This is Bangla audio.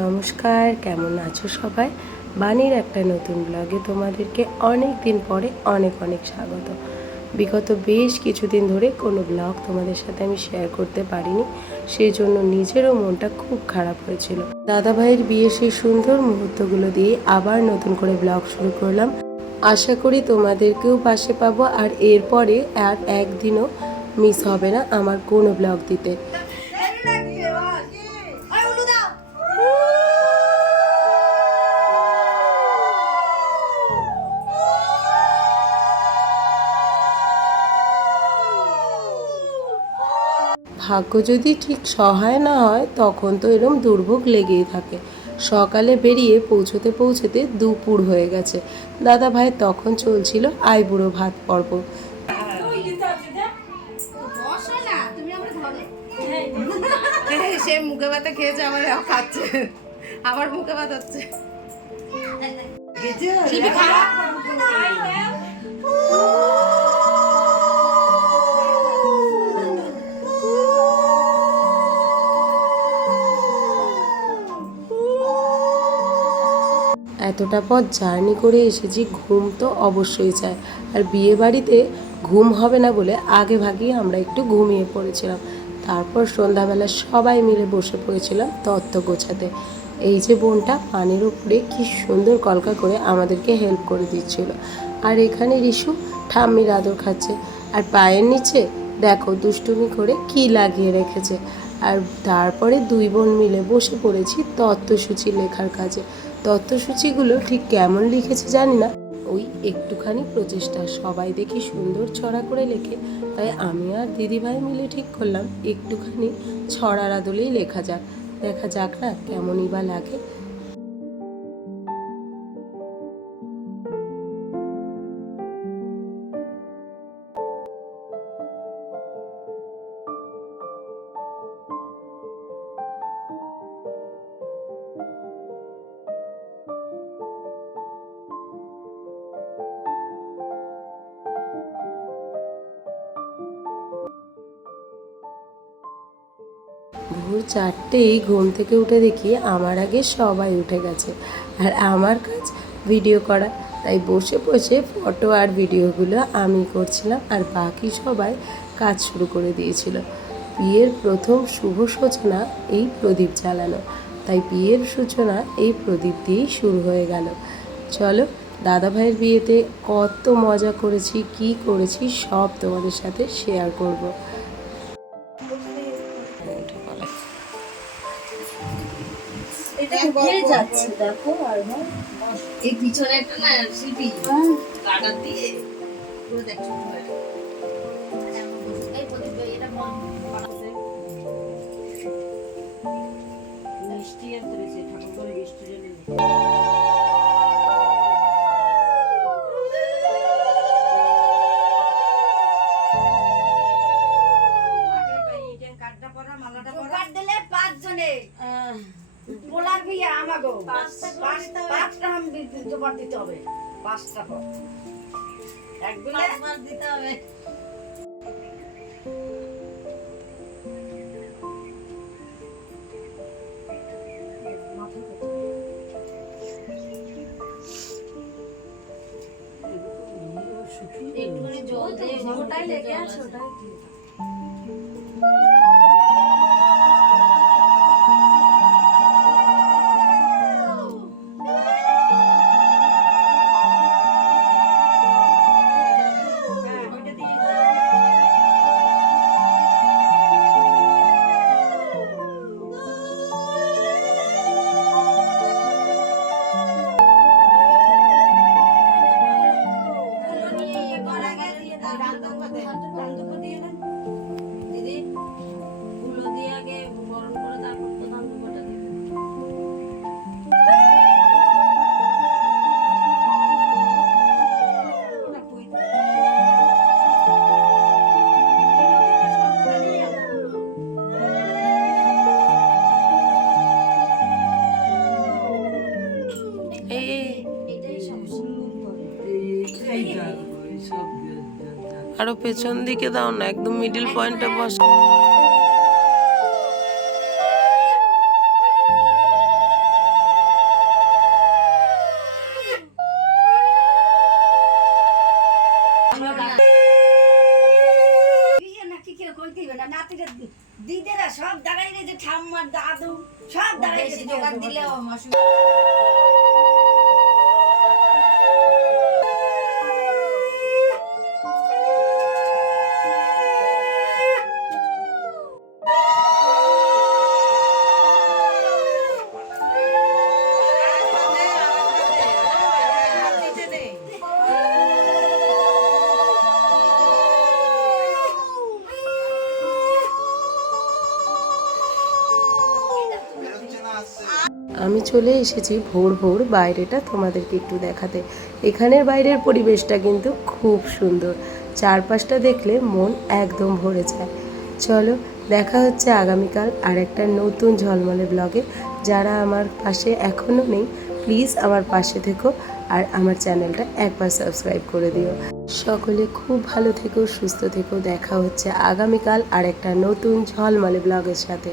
নমস্কার, কেমন আছো সবাই? বাণীর একটা নতুন ব্লগে তোমাদেরকে অনেক দিন পরে অনেক অনেক স্বাগত। বিগত বেশ কিছুদিন ধরে কোনো ব্লগ তোমাদের সাথে আমি শেয়ার করতে পারিনি, সেই জন্য নিজেরও মনটা খুব খারাপ হয়েছিল। দাদাভাইয়ের বিয়ের সেই সুন্দর মুহূর্তগুলো দিয়ে আবার নতুন করে ব্লগ শুরু করলাম। আশা করি তোমাদেরকেও পাশে পাবো, আর এরপরে আর একদিনও মিস হবে না আমার কোনো ব্লগ দিতে। ভাগ্য যদি ঠিক সহায় না হয় তখন তো এরম দুর্ভোগ লেগেই থাকে। সকালে বেরিয়ে পৌঁছতে পৌঁছতে দুপুর হয়ে গেছে। দাদা ভাই তখন চলছিল আইবুড়ো ভাত পর্ব। সে মুখে ভাতে খেয়েছে, আবার খাচ্ছে, আবার মুখে ভাত হচ্ছে। এতটা পথ জার্নি করে এসেছি, ঘুম তো অবশ্যই চাই। আর বিয়ে বাড়িতে ঘুম হবে না বলে আগে ভাগেই আমরা একটু ঘুমিয়ে পড়েছিলাম। তারপর সন্ধ্যাবেলা সবাই মিলে বসে পড়েছিলাম তত্ত্ব গোছাতে। এই যে বোনটা পানির উপরে কি সুন্দর কলকা করে আমাদেরকে হেল্প করে দিচ্ছিল। আর এখানে রিশু ঠাম্মির আদর খাচ্ছে। আর পায়ের নিচে দেখো দুষ্টুমি করে কি লাগিয়ে রেখেছে। আর তারপরে দুই বোন মিলে বসে পড়েছি তত্ত্বসূচি লেখার কাজে। তত্ত্বসূচিগুলো ঠিক কেমন লিখেছে জানি না, ওই একটুখানি প্রচেষ্টা, সবাই দেখি সুন্দর ছড়া করে লেখে, তাই আমি আর দিদিভাই মিলে ঠিক করলাম একটুখানি ছড়ার আদলেই লেখা যাক, দেখা যাক না কেমনই বা লাগে। ভোর 4টেই ঘুম থেকে উঠে দেখি আমার আগে সবাই উঠে গেছে, আর আমার কাজ ভিডিও করা। তাই বসে বসে ফটো আর ভিডিওগুলো আমি করছিলাম, আর বাকি সবাই কাজ শুরু করে দিয়েছিল। বিয়ের প্রথম শুভ সূচনা এই প্রদীপ জ্বালানো, তাই বিয়ের সূচনা এই প্রদীপ দিয়েই শুরু হয়ে গেল। চলো, দাদাভাইয়ের বিয়েতে কত মজা করেছি, কি করেছি সব তোমাদের সাথে শেয়ার করব। যাচ্ছে দেখো, আর এই পিছনে একটা না শিল্পী কাটার দিয়ে পুরো দেখছো মিষ্টি আর করেছে ঠাকুর করে মিষ্টি জন্য। পোলার বিয়ে আমাগো পাঁচটা জোগাড় দিতে হবে, পাঁচটা পর একবার দিতে হবে। একটুখানি জল দিয়ে ওটাই লেগে আছে, ওটাই দিয়ে দিদি আরো পেছন দিকে দাও না, একদম মিডিল পয়েন্টে বস। দিদিরা সব দাঁড়াই রয়েছে, ঠাম্মার দাদু সব দাঁড়াই রয়েছে, দোকান দিলেও আমি চলে এসেছি ভোর ভোর বাইরেটা তোমাদেরকে একটু দেখাতে। এখানের বাইরের পরিবেশটা কিন্তু খুব সুন্দর, চারপাশটা দেখলে মন একদম ভরে যায়। চলো, দেখা হচ্ছে আগামীকাল আর একটা নতুন ঝলমলে ব্লগে। যারা আমার পাশে এখনও নেই, প্লিজ আমার পাশে থেকো আর আমার চ্যানেলটা একবার সাবস্ক্রাইব করে দিও। সকলে খুব ভালো থেকো, সুস্থ থেকো। দেখা হচ্ছে আগামীকাল আর একটা নতুন ঝলমলে ব্লগের সাথে।